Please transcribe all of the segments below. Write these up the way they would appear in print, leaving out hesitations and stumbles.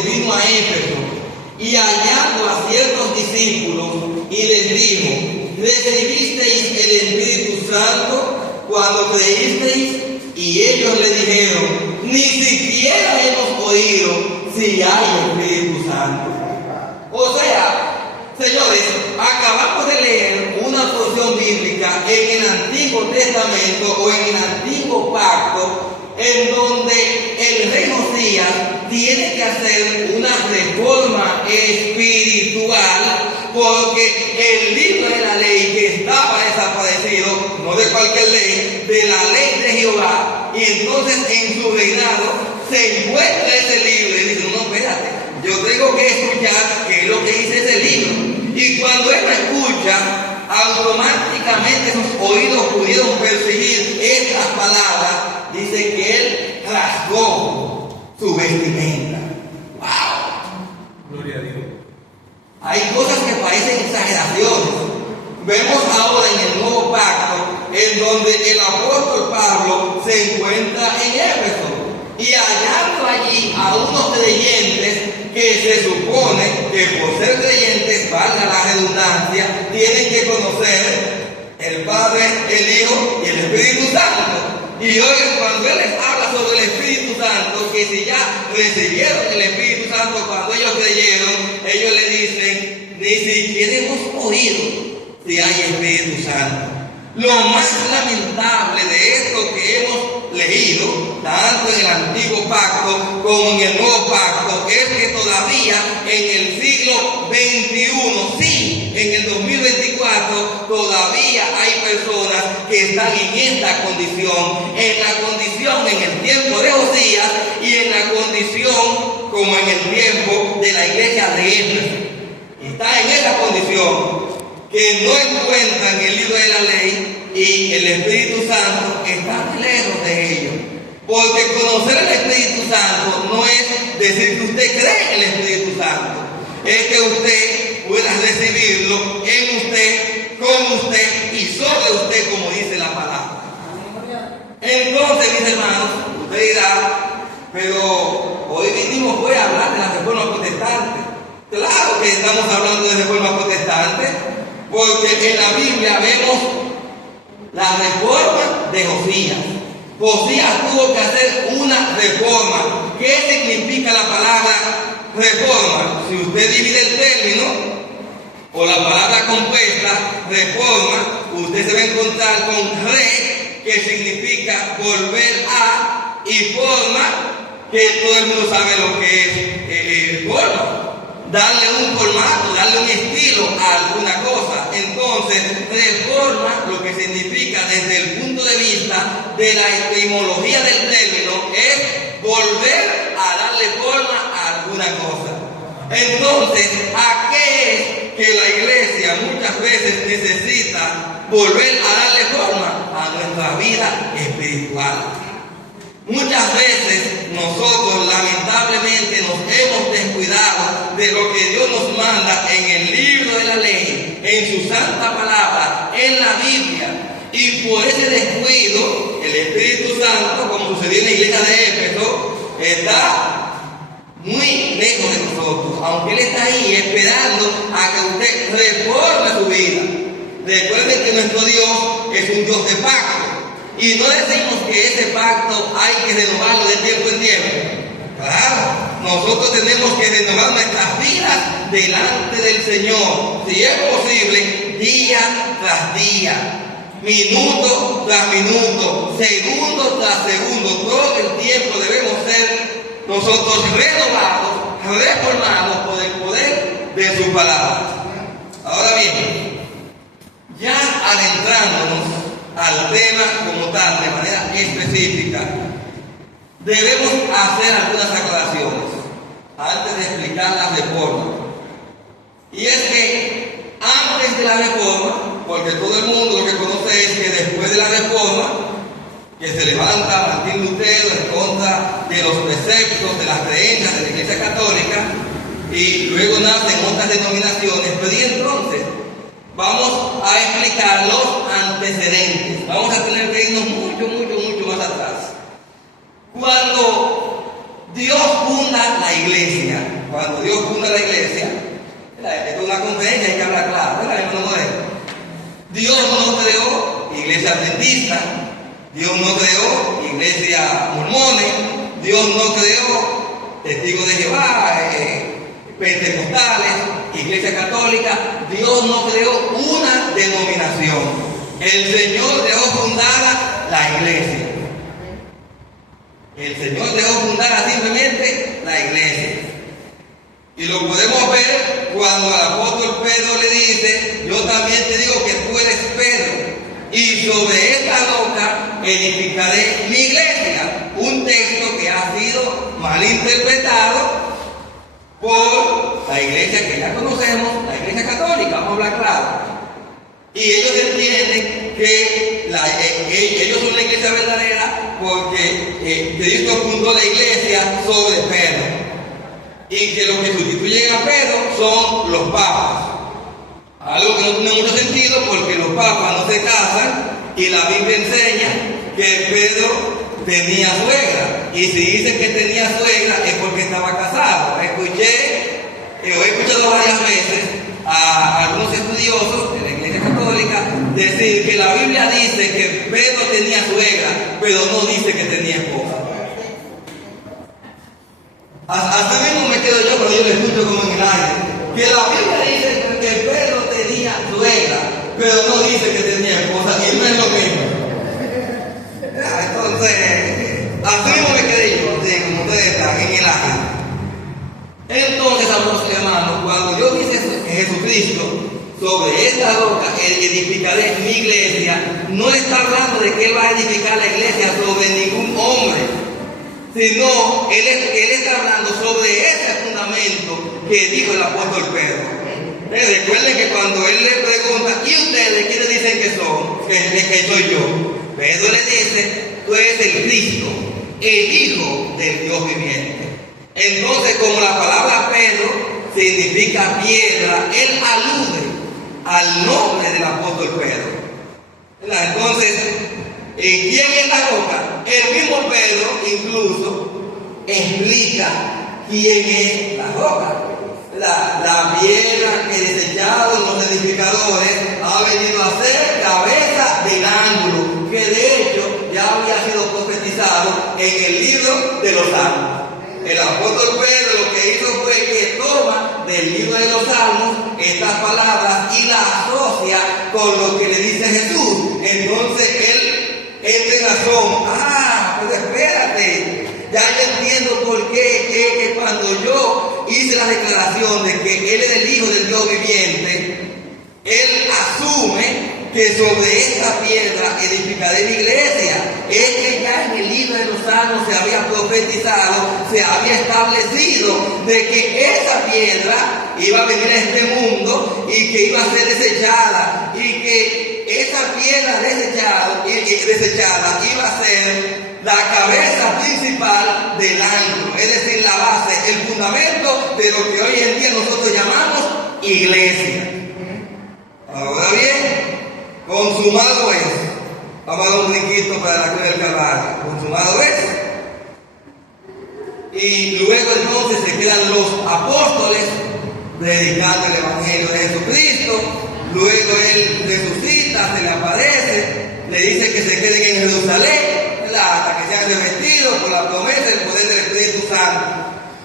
Pedro vino a Éfeso y hallando a ciertos discípulos y les dijo: ¿recibisteis el Espíritu Santo cuando creísteis? Y ellos le dijeron: ni siquiera hemos oído si hay Espíritu Santo. O sea, señores, acabamos de leer una porción bíblica en el Antiguo Testamento o en el Antiguo Pacto, en donde el rey Josías tiene que hacer una reforma espiritual, porque el libro de la ley que estaba desaparecido, no de cualquier ley, de la ley de Jehová, y entonces en su reinado se encuentra ese libro y dice: no, espérate, yo tengo que escuchar qué es lo que dice ese libro. Y cuando él lo escucha, automáticamente sus oídos pudieron percibir estas palabras. Dice que él rasgó su vestimenta. ¡Wow! Gloria a Dios. Hay cosas que parecen exageraciones. Vemos ahora en el Nuevo Pacto, en donde el apóstol Pablo se encuentra en Éfeso y hallando allí a unos creyentes que se supone que por ser creyentes, valga la redundancia, tienen que conocer el Padre, el Hijo y el Espíritu Santo. Y hoy, cuando Él les habla sobre el Espíritu Santo, que si ya recibieron el Espíritu Santo cuando ellos creyeron, ellos le dicen: ni siquiera hemos oído si hay Espíritu Santo. Lo más lamentable de esto que hemos leído, tanto en el Antiguo Pacto como en el Nuevo Pacto, es que todavía en el siglo XXI, sí, en el 2024, todavía hay personas que están en esta condición, en el tiempo de Josías y en la condición como en el tiempo de la iglesia de Éfeso. Está en esa condición, que no encuentran el libro de la ley y el Espíritu Santo está lejos de ellos. Porque conocer el Espíritu Santo no es decir que usted cree en el Espíritu Santo, es que usted pueda recibirlo en usted, con usted y sobre usted, como dice la palabra. Entonces, mis hermanos, usted dirá: pero hoy vinimos a hablar de la reforma protestante. Claro que estamos hablando de reforma protestante, porque en la Biblia vemos la reforma de Josías. Josías tuvo que hacer una reforma. ¿Qué significa la palabra reforma? Si usted divide el término o la palabra compuesta, reforma, usted se va a encontrar con re, que significa volver a, y forma, que todo el mundo sabe lo que es forma. Darle un formato, darle un estilo a alguna cosa. Entonces, reforma, lo que significa desde el punto de vista de la etimología del término, es volver a darle forma a alguna cosa. Entonces, ¿a qué es que la iglesia muchas veces necesita volver a darle forma? A nuestra vida espiritual. Muchas veces nosotros lamentablemente nos hemos descuidado de lo que Dios nos manda en el libro de la ley, en su santa palabra, en la Biblia. Y por ese descuido, el Espíritu Santo, como sucedió en la iglesia de Éfeso, está muy lejos de nosotros, aunque Él está ahí esperando a que usted reforme su vida. Recuerden que nuestro Dios es un Dios de pacto. Y no decimos que ese pacto hay que renovarlo de tiempo en tiempo. Claro, nosotros tenemos que renovar nuestras vidas delante del Señor, si es posible, día tras día, minuto tras minuto, segundo tras segundo. Todo el tiempo debemos ser nosotros renovados, reformados por el poder de su palabra. Ahora bien, ya adentrándonos al tema como tal, de manera específica, debemos hacer algunas aclaraciones antes de explicar la reforma. Y es que antes de la reforma, porque todo el mundo lo que conoce es que después de la reforma, que se levanta Martín Lutero en contra de los preceptos, de las creencias de la Iglesia Católica, y luego nacen otras denominaciones, pero y entonces vamos a explicar los antecedentes. Vamos a tener que irnos mucho más atrás. Cuando Dios funda la iglesia. Cuando Dios funda la iglesia, esto es una conferencia, hay que hablar claro, ¿verdad, hermano Moreno? Dios no creó iglesia adventista, Dios no creó iglesia mormones, Dios no creó testigos de Jehová, pentecostales, iglesia católica. Dios no creó una denominación. El Señor dejó fundada la iglesia. El Señor dejó fundada simplemente la iglesia. Y lo podemos ver cuando el apóstol Pedro le dice: yo también te digo que tú eres Pedro, y sobre esta roca edificaré mi iglesia. Un texto que ha sido mal interpretado por la iglesia que ya conocemos, la iglesia católica, vamos a hablar claro. Y ellos entienden que ellos son la iglesia verdadera porque Cristo fundó la iglesia sobre Pedro. Y que los que sustituyen a Pedro son los papas. Algo que no tiene mucho sentido porque los papas no se casan y la Biblia enseña que Pedro tenía suegra. Y si dicen que tenía suegra es porque estaba casado. He escuchado varias veces a algunos estudiosos de la iglesia católica decir que la Biblia dice que Pedro tenía suegra, pero no dice que tenía esposa. Hasta mismo me quedo yo, pero yo lo escucho como en el aire. Que la Biblia dice que Pedro tenía suegra, pero no dice que tenía esposa, y no es lo mismo. Entonces, así mismo me quedé yo, así como ustedes están en el aire. Entonces, amados hermanos, cuando Dios dice que Jesucristo, sobre esta roca edificaré mi iglesia, no está hablando de que Él va a edificar la iglesia sobre ningún hombre, sino Él está hablando sobre ese fundamento que dijo el apóstol Pedro. Recuerden que cuando Él le pregunta: ¿y ustedes quiénes dicen que son? Que soy yo. Pedro le dice: tú eres el Cristo, el Hijo del Dios viviente. Entonces, como la palabra Pedro significa piedra, él alude al nombre del apóstol Pedro. Entonces, ¿quién es la roca? El mismo Pedro incluso explica quién es la roca. La piedra que desecharon los edificadores ha venido a ser cabeza del ángulo, que de hecho ya había sido profetizado en el libro de los Salmos. El apóstol Pedro lo que hizo fue que toma del libro de los Salmos estas palabras y las asocia con lo que le dice Jesús. Entonces él entra en razón. Pues espérate, ya yo entiendo por qué que cuando yo hice la declaración de que Él es el Hijo del Dios viviente, Él asume que sobre esta piedra edificaré mi iglesia. Es que ya en el libro de los Salmos se había profetizado, se había establecido de que esa piedra iba a venir a este mundo y que iba a ser desechada, y que esa piedra desechada iba a ser la cabeza principal del ángulo, es decir, la base, el fundamento de lo que hoy en día nosotros llamamos iglesia. Ahora bien, consumado es. Vamos a dar un brinquito para la cruz del Calvario. Consumado es. Y luego entonces se quedan los apóstoles predicando el Evangelio de Jesucristo. Luego Él resucita, se le aparece, le dice que se queden en Jerusalén hasta que sean revestidos por la promesa del poder del Espíritu Santo.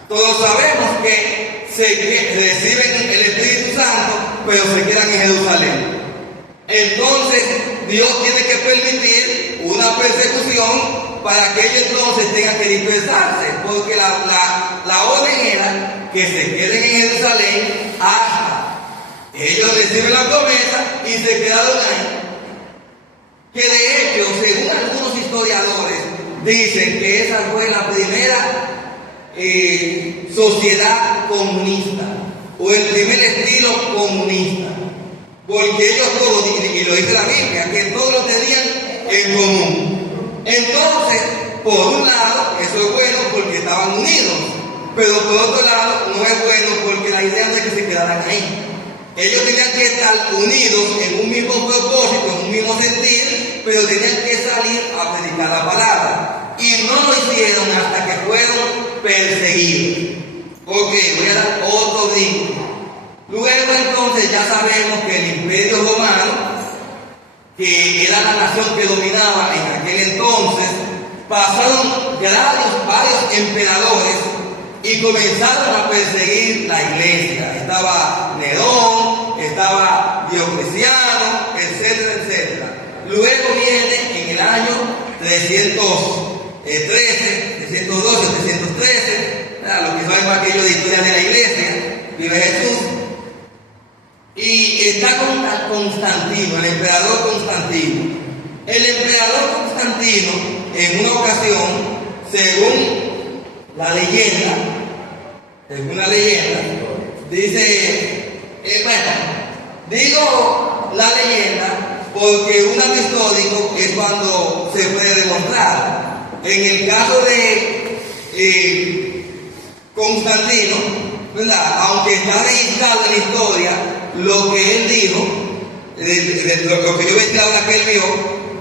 Todos sabemos que reciben el Espíritu Santo, pero se quedan en Jerusalén. Entonces Dios tiene que permitir una persecución para que ellos entonces tengan que dispersarse, porque la orden era que se queden en Jerusalén hasta ellos reciben la promesa y se quedaron ahí. Que de hecho, según algunos historiadores, dicen que esa fue la primera sociedad comunista, o el primer estilo comunista, porque ellos todos, y lo dice la Biblia, que todos lo tenían en común. Entonces, por un lado, eso es bueno porque estaban unidos, pero por otro lado, no es bueno porque la idea no es que se quedaran ahí. Ellos tenían que estar unidos en un mismo propósito, en un mismo sentir, pero tenían que salir a predicar la palabra. Y no lo hicieron hasta que fueron perseguidos. Ok, voy a dar otro brinco. Luego entonces ya sabemos que el Imperio Romano, que era la nación que dominaba en aquel entonces, pasaron varios emperadores y comenzaron a perseguir la iglesia. Estaba Nerón, estaba Diocleciano, etcétera, etcétera. Luego viene en el año 312, 313, lo que sabemos aquello de historia de la iglesia, vive Jesús. Y está Constantino, el emperador Constantino. El emperador Constantino, en una ocasión, según la leyenda, dice, digo la leyenda porque un dato histórico es cuando se puede demostrar. En el caso de Constantino, ¿verdad? Aunque está registrado en la historia lo que él dijo, lo que yo he claro que él vio,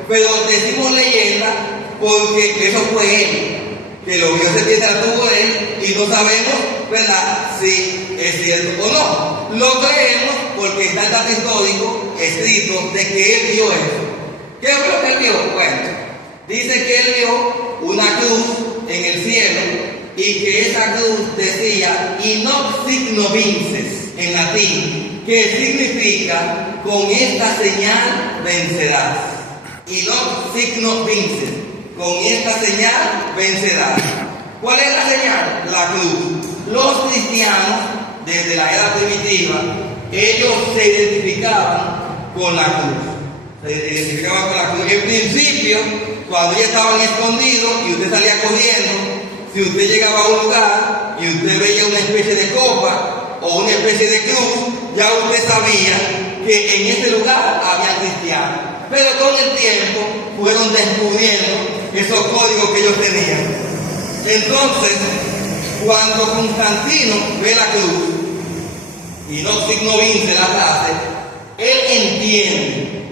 pero decimos leyenda porque eso fue él, que lo vio, se tuvo él, y no sabemos, ¿verdad?, si es cierto o no. Lo creemos porque está el dato histórico escrito de que él vio eso. ¿Qué fue lo que él vio? Bueno, dice que él vio una cruz en el cielo y que esa cruz decía "Inox signo vinces" en latín, que significa "con esta señal vencerás". Inox signo vinces, con esta señal vencerás. ¿Cuál es la señal? La cruz. Los cristianos, desde la era primitiva, ellos se identificaban con la cruz. En principio, cuando ellos estaban escondidos y usted salía corriendo, si usted llegaba a un lugar y usted veía una especie de copa o una especie de cruz, ya usted sabía que en ese lugar había cristianos. Pero con el tiempo fueron descubriendo esos códigos que ellos tenían. Entonces, cuando Constantino ve la cruz y no signo vince la frase, él entiende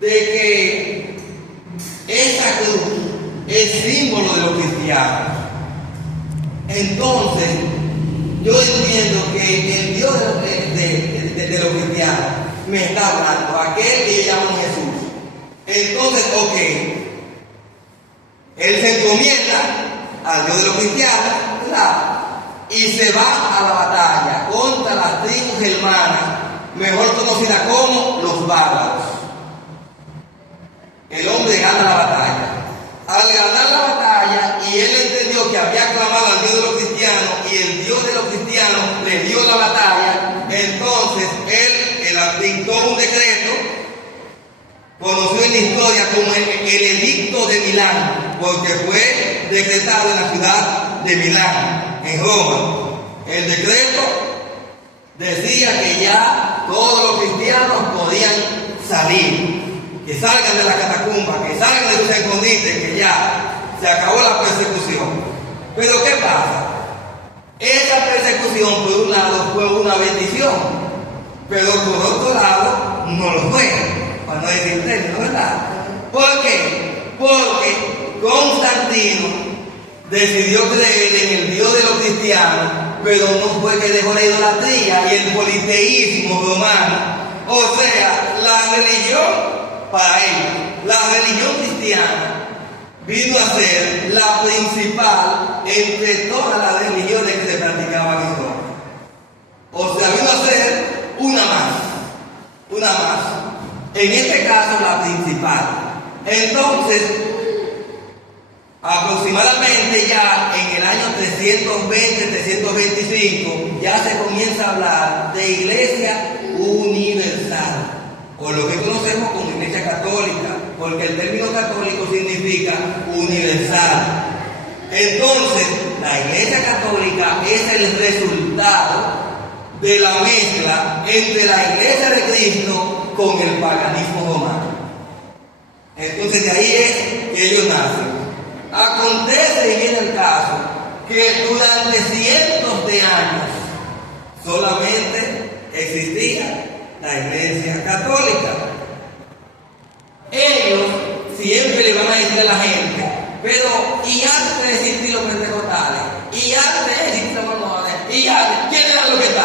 de que esa cruz es símbolo de los cristianos. Entonces, yo entiendo que el Dios de los cristianos me está hablando, aquel que llaman Jesús. Entonces, ok, él se encomienda al Dios de los cristianos, ¿verdad? Y se va a la batalla contra las tribus germanas, mejor conocida como los bárbaros. El hombre gana la batalla. Al ganar la batalla, y él entendió que había clamado al Dios de los cristianos, y el Dios de los cristianos le dio la batalla, entonces él dictó un decreto, conocido en la historia como el Edicto de Milán, porque fue decretado en la ciudad de Milán, en Roma. El decreto decía que ya todos los cristianos podían salir, que salgan de la catacumba, que salgan de sus escondites, que ya se acabó la persecución. Pero ¿qué pasa? Esa persecución, por un lado, fue una bendición, pero por otro lado, no lo fue, para no decir término, ¿verdad? ¿Por qué? Porque Constantino decidió creer en el Dios de los cristianos, pero no fue que dejó la idolatría y el politeísmo romano. O sea, la religión para él, la religión cristiana, vino a ser la principal entre todas las religiones que se practicaban en Roma. O sea, vino a ser una más. En este caso, la principal. Entonces, aproximadamente ya en el año 320-325, ya se comienza a hablar de iglesia universal, o lo que conocemos como iglesia católica, porque el término católico significa universal. Entonces, la iglesia católica es el resultado de la mezcla entre la iglesia de Cristo con el paganismo romano. Entonces, de ahí es que ellos nacen. Acontece en el caso que durante cientos de años solamente existía la iglesia católica. Ellos siempre le van a decir a la gente, Pero, y antes de existir los pentecostales, y antes de existir los mormones, y antes, ¿quién eran los que